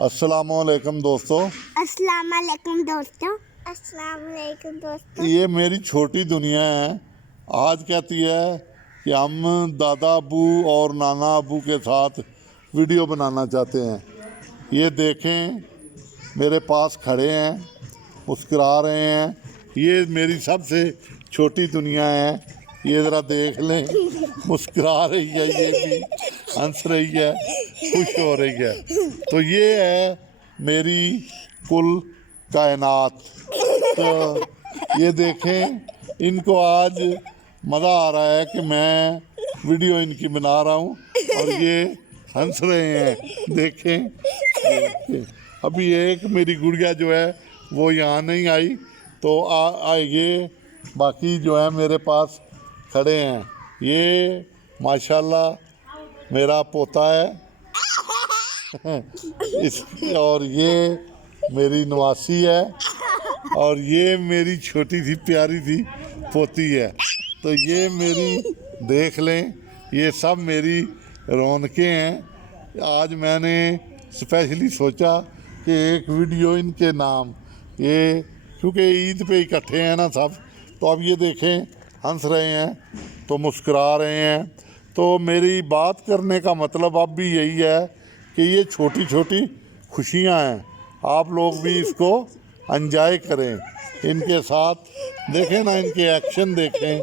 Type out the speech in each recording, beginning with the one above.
अस्सलाम वालेकुम दोस्तों। अस्सलाम वालेकुम दोस्तों। अस्सलाम वालेकुम दोस्तों। ये मेरी छोटी दुनिया है। आज कहती है कि हम दादा अबू और नाना अबू के साथ वीडियो बनाना चाहते हैं। ये देखें, मेरे पास खड़े हैं, मुस्कुरा रहे हैं। ये मेरी सबसे छोटी दुनिया है। ये ज़रा देख लें, मुस्कुरा रही है, ये भी हंस रही है, खुश हो रही है। तो ये है मेरी कुल कायनात। तो ये देखें, इनको आज मज़ा आ रहा है कि मैं वीडियो इनकी बना रहा हूँ और ये हंस रहे हैं। देखें, अभी एक मेरी गुड़िया जो है वो यहाँ नहीं आई, तो आएगी। बाकी जो है मेरे पास खड़े हैं। ये माशाल्लाह मेरा पोता है और ये मेरी नवासी है और ये मेरी छोटी सी प्यारी सी पोती है। तो ये मेरी देख लें, ये सब मेरी रौनकें हैं। आज मैंने स्पेशली सोचा कि एक वीडियो इनके नाम, ये क्योंकि ईद पे इकट्ठे हैं ना सब, तो अब ये देखें हंस रहे हैं, तो मुस्कुरा रहे हैं। तो मेरी बात करने का मतलब अब भी यही है कि ये छोटी छोटी खुशियां हैं, आप लोग भी इसको एंजॉय करें। इनके साथ देखें ना, इनके एक्शन देखें,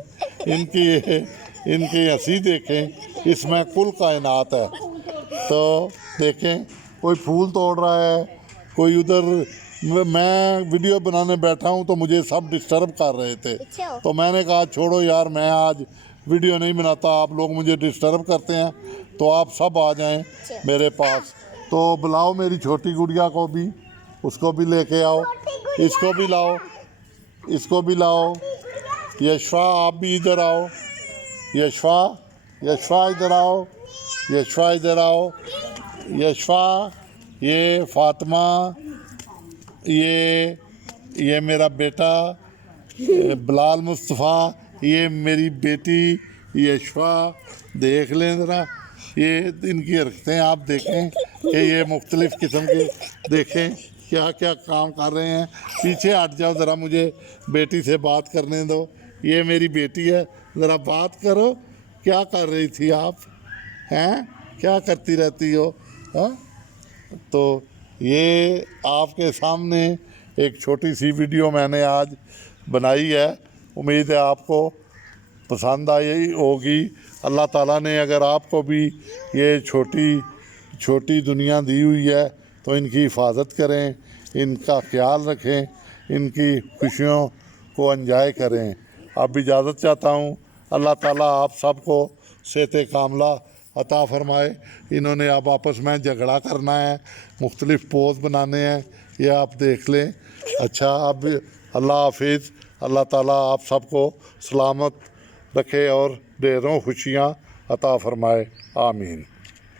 इनकी हंसी देखें, इसमें कुल कायनात है। तो देखें, कोई फूल तोड़ रहा है, कोई उधर। मैं वीडियो बनाने बैठा हूँ तो मुझे सब डिस्टर्ब कर रहे थे, तो मैंने कहा छोड़ो यार, मैं आज वीडियो नहीं बनाता, आप लोग मुझे डिस्टर्ब करते हैं, तो आप सब आ जाएं मेरे पास। तो बुलाओ मेरी छोटी गुड़िया को भी, उसको भी लेके आओ, इसको भी लाओ, इसको भी लाओ। यशफा, आप भी इधर आओ। यशफा इधर आओ, यशफा इधर आओ। यशफा, ये फातिमा, ये मेरा बेटा बिलाल मुस्तफ़ा, ये मेरी बेटी यशफा। देख लें ज़रा, ये इनकी हरकतें आप देखें कि ये मुख्तलिफ़ किस्म के, देखें क्या क्या काम कर रहे हैं। पीछे हट जाओ ज़रा, मुझे बेटी से बात करने दो। ये मेरी बेटी है, ज़रा बात करो, क्या कर रही थी आप, हैं क्या करती रहती हो? हाँ, तो ये आपके सामने एक छोटी सी वीडियो मैंने आज बनाई है। उम्मीद है आपको पसंद आई होगी। अल्लाह ताला ने अगर आपको भी ये छोटी दुनिया दी हुई है तो इनकी हिफाजत करें, इनका ख्याल रखें, इनकी खुशियों को एंजॉय करें। अब इजाज़त चाहता हूँ। अल्लाह ताला आप सबको सेहत कामला अता फरमाए। इन्होंने अब आपस में झगड़ा करना है, मुख्तलिफ़ पोज बनाने हैं, ये आप देख लें। अच्छा, अब अल्लाह हाफिज़। अल्लाह ताला आप सबको सलामत रखे और ढेरों खुशियाँ अता फरमाए। आमीन।